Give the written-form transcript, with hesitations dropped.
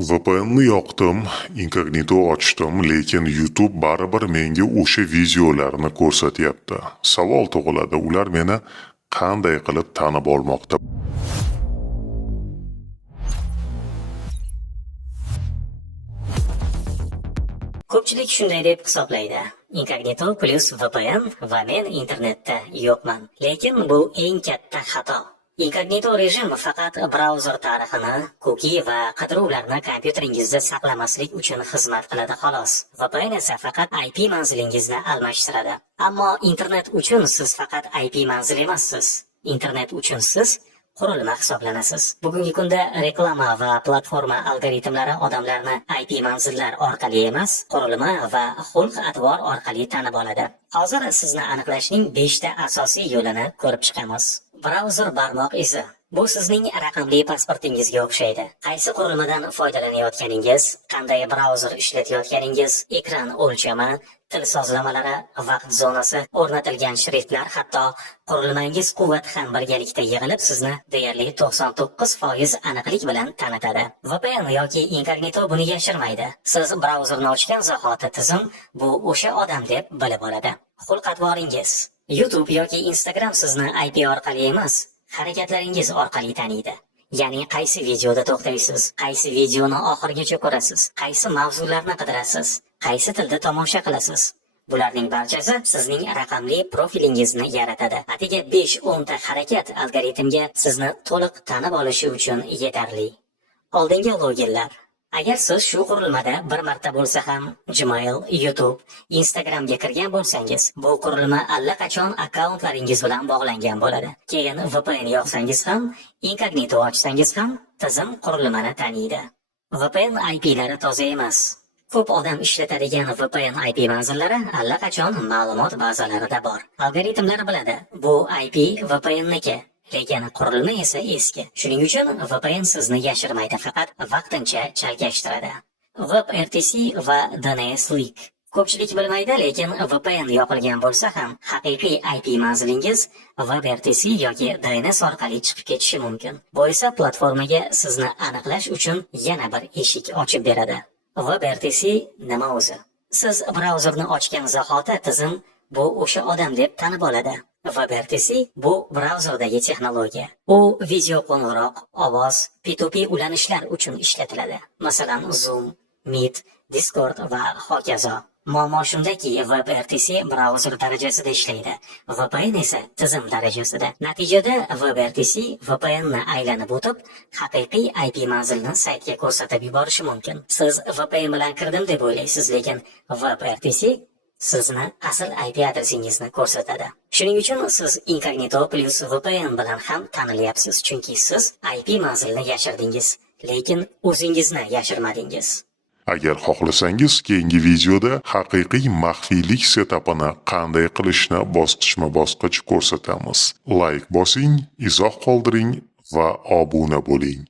VPN'ni yoqdim, inkognito ochdim, lekin YouTube baribir menga o'sha videolarni ko'rsatyapti. Savol tug'iladi, ular meni qanday qilib tanib olmoqda? Ko'pchilik shunday deb hisoblaydi. Inkognito plus VPN va men internetda yo'qman. Lekin bu eng katta xato. Inkognito rejim faqat brauzer tarixini, cookie va qidiruvlarni kompyuteringizda saqlamaslik uchun xizmat qiladi xolos. VPN esa faqat IP manzilingizni almashtiradi. Ammo internet uchun siz faqat IP manzil emassiz. Internet uchun siz qurilma hisoblanasiz. Bugungi kunda reklama va platforma algoritmlari odamlarni IP manzillar orqali emas, qurilma va xulq-atvor orqali tanib oladi. Hozir sizni aniqlashning 5 ta asosiy yo'lini ko'rib chiqamiz. Brauzer barmoq izi. Bu sizning raqamli pasportingizga o'xshaydi. Qaysi qurilmadan foydalanayotganingiz, qanday brauzer ishlatayotganingiz, ekran o'lchami, til sozlamalari, vaqt zonasi, o'rnatilgan shriftlar, hatto qurilmangiz quvvati ham birgalikda yig'ilib sizni deyarli 99% aniqlik bilan tanitadi. VPN yoki inkognito buni yashirmaydi. Siz brauzerni ochgan zahoti tizim bu o'sha odam deb bilib oladi. Xulq-atvoringiz. YouTube yoki Instagram sizni IP orqali emas, harakatlaringiz orqali taniydi. Ya'ni qaysi videoda to'xtaysiz, qaysi videoni oxirigacha ko'rasiz, qaysi mavzularni qidirasiz, qaysi tilda tomosha qilasiz. Bularning barchasi sizning raqamli profilingizni yaratadi. Atigi 5-10 ta harakat algoritmga sizni to'liq tanib olishi uchun yetarli. Oldingi loginlar. Agar siz shu qurilmada bir marta bo'lsa ham Gmail, YouTube, Instagramga kirgan bo'lsangiz, bu qurilma allaqachon akkauntlaringiz bilan bog'langan bo'ladi. Keyin VPN yoqsangiz ham, inkognito ochsangiz ham tizim qurilmani taniydi. VPN IP-lari toza emas. Ko'p odam ishlatadigan VPN IP manzillari allaqachon ma'lumot bazalarida bor. Algoritmlar biladi, bu IP VPNniki. Lekin qurilma esa eski. Shuning uchun VPN sizni yashirmaydi, faqat vaqtincha chalkashtiradi. WebRTC va DNS Leak. Ko'pchilik bilmaydi, lekin VPN yopilgan bo'lsa ham haqiqiy IP manzilingiz WebRTC yoki DNS orqali chiqib ketishi mumkin. Bu esa platformaga sizni aniqlash uchun yana bir eshik ochib beradi. WebRTC nima o'zi? Siz brauzerni ochgan zahoti tizim bu o'sha odam deb tanib oladi. WebRTC bu brauzerdagi texnologiya. U video qo'ng'iroq, ovoz, P2P ulanishlar uchun ishlatiladi. Masalan, Zoom, Meet, Discord va hokazo. Muammo shundaki, WebRTC brauzer darajasida ishlaydi, VPN esa tizim darajasida. Natijada WebRTC VPNni aylanib o'tib, haqiqiy IP manzilni saytga ko'rsatib yuborishi mumkin. Siz VPN bilan kirdim deb o'ylaysiz, lekin WebRTC sizni asl IP adresingizni ko'rsatadi. Shuning uchun siz inkognito plus VPN bilan ham tanilyapsiz, chunki siz IP manzilni yashirdingiz, lekin o'zingizni yashirmadingiz. Agar xohlasangiz, keyingi videoda haqiqiy maxfiylik setapini qanday qilishni bosqichma-bosqich ko'rsatamiz. Like bosing, izoh qoldiring va obuna bo'ling.